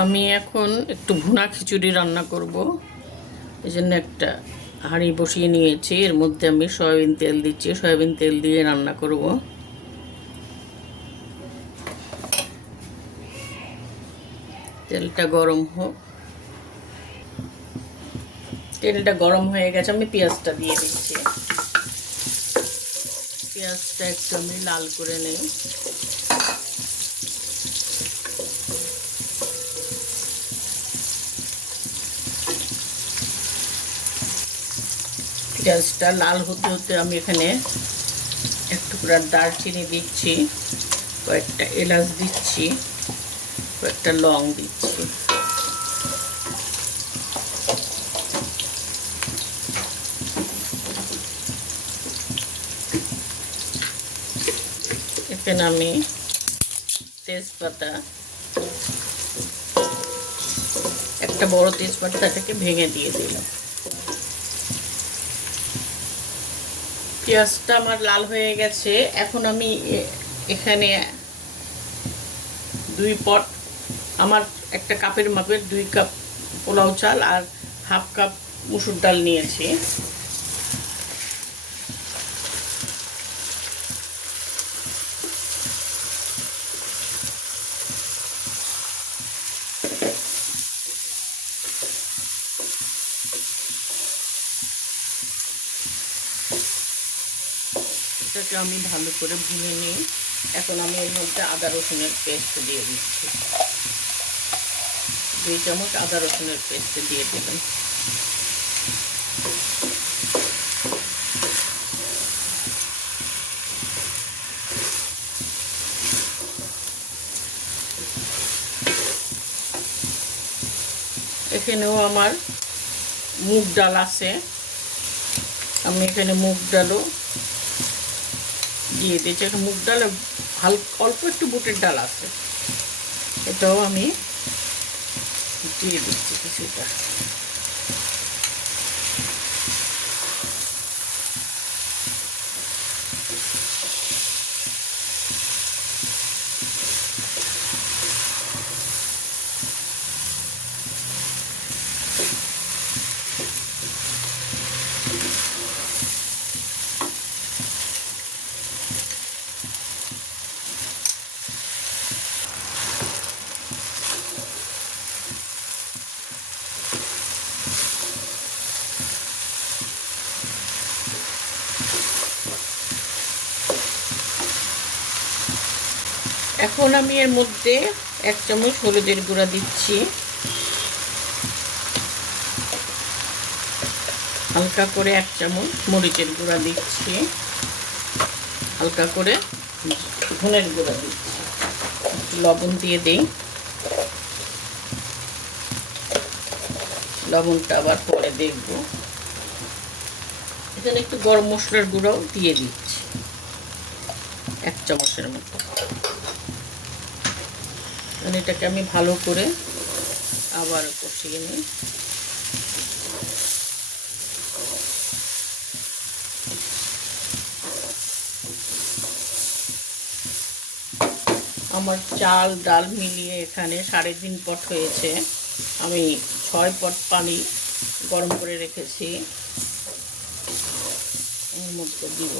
আমি এখন একটু ভুনা খিচুড়ি রান্না করব। এই জন্য একটা হাঁড়ি বসিয়ে নিয়েছি, এর মধ্যে আমি সয়াবিন তেল দিচ্ছি। সয়াবিন তেল দিয়ে রান্না করব। তেলটা গরম হোক। তেলটা গরম হয়ে গেছে, আমি পেঁয়াজটা দিয়ে দিচ্ছি। পেঁয়াজটা একটু আমি লাল করে নেই। পেঁয়াজটা লাল হতে হতে আমি এখানে এক টুকরা দারচিনি দিচ্ছি, কয়েকটা এলাচ দিচ্ছি, কয়েকটা লং দিচ্ছি। এখানে আমি তেজপাতা, একটা বড় তেজপাতাটাকে ভেঙে দিয়ে দিলাম। পেঁয়াজটা আমার লাল হয়ে গেছে। এখন আমি এখানে 2 পট, আমার একটা কাপের মাপের 2 কাপ পোলাও চাল আর হাফ কাপ মুসুর ডাল নিয়েছি। এটাকে আমি ভালো করে ভুনে নিই। এখন আমি এর মধ্যে আদা রসুনের পেস্ট দিয়ে দিচ্ছি। 2 চামচ আদা রসুনের পেস্ট দিয়ে দিলাম। এখানেও আমার মুগ ডাল আছে, আমি এখানে মুগ ডালও দিয়ে দিয়েছি। একটা মুগ ডাল অল্প একটু বুটের ডাল আছে, এটাও আমি দিয়ে দিচ্ছি কিছুটা। এখন আমি এর মধ্যে 1 চামচ হলুদের গুঁড়া দিচ্ছি, হালকা করে 1 চামচ মরিচের গুঁড়া দিচ্ছি, হালকা করে ধনের গুঁড়া দিচ্ছি, লবণ দিয়ে দিই। লবণটা আবার পরে দেখব। এখানে একটু গরম মশলার গুঁড়াও দিয়ে দিচ্ছি, 1 চামচের মতো। এটাকে আমি ভালো করে আবার কষিয়ে নিই। আমার চাল ডাল মিলিয়ে এখানে 3.5 পট হয়েছে। আমি 6 পট পানি গরম করে রেখেছি, এর মধ্যে দিব।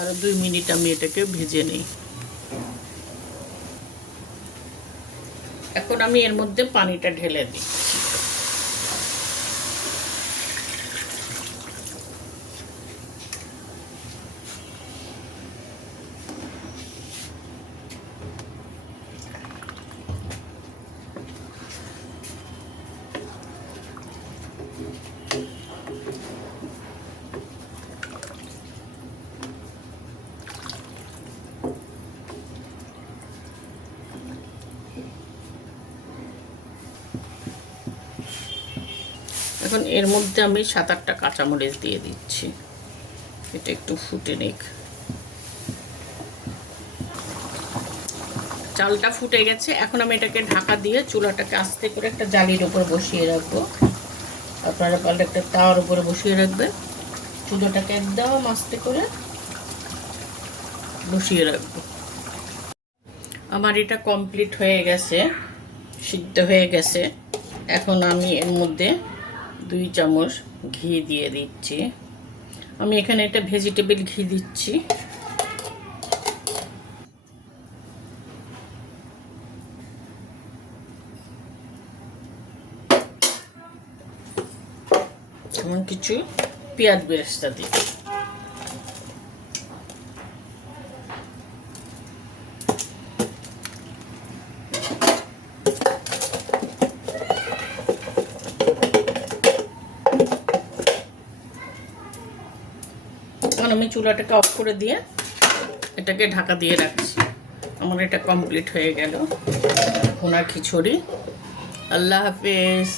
আরো 2 মিনিট আমি এটাকে ভেজে নিই। এখন আমি এর মধ্যে পানিটা ঢেলে দিই। এখন এর মধ্যে আমি 7-8টা কাঁচামরিচ দিয়ে দিচ্ছি, এটা একটু ফুটে নিক। চালটা ফুটে গেছে, এখন আমি এটাকে ঢাকা দিয়ে চুলাটাকে আস্তে করে একটা জালির উপর বসিয়ে রাখবো। আর আপনারা পাল্টা একটা তাওয়ার উপরে বসিয়ে রাখবেন, চুলাটাকে একদম আস্তে করে বসিয়ে রাখবো। আমার এটা কমপ্লিট হয়ে গেছে, সিদ্ধ হয়ে গেছে। এখন আমি এর মধ্যে 2 চামচ ঘি দিয়ে দিচ্ছি। আমি এখানে একটা ভেজিটেবল ঘি দিচ্ছি। এমন কিছু পেঁয়াজ বেরেস্তা দিই। এখন আমি চুলাটাকে অফ করে দিয়ে এটাকে ঢাকা দিয়ে রাখছি। আমার এটা কমপ্লিট হয়ে গেল। ভুনা খিচুড়ি। আল্লাহ হাফেজ।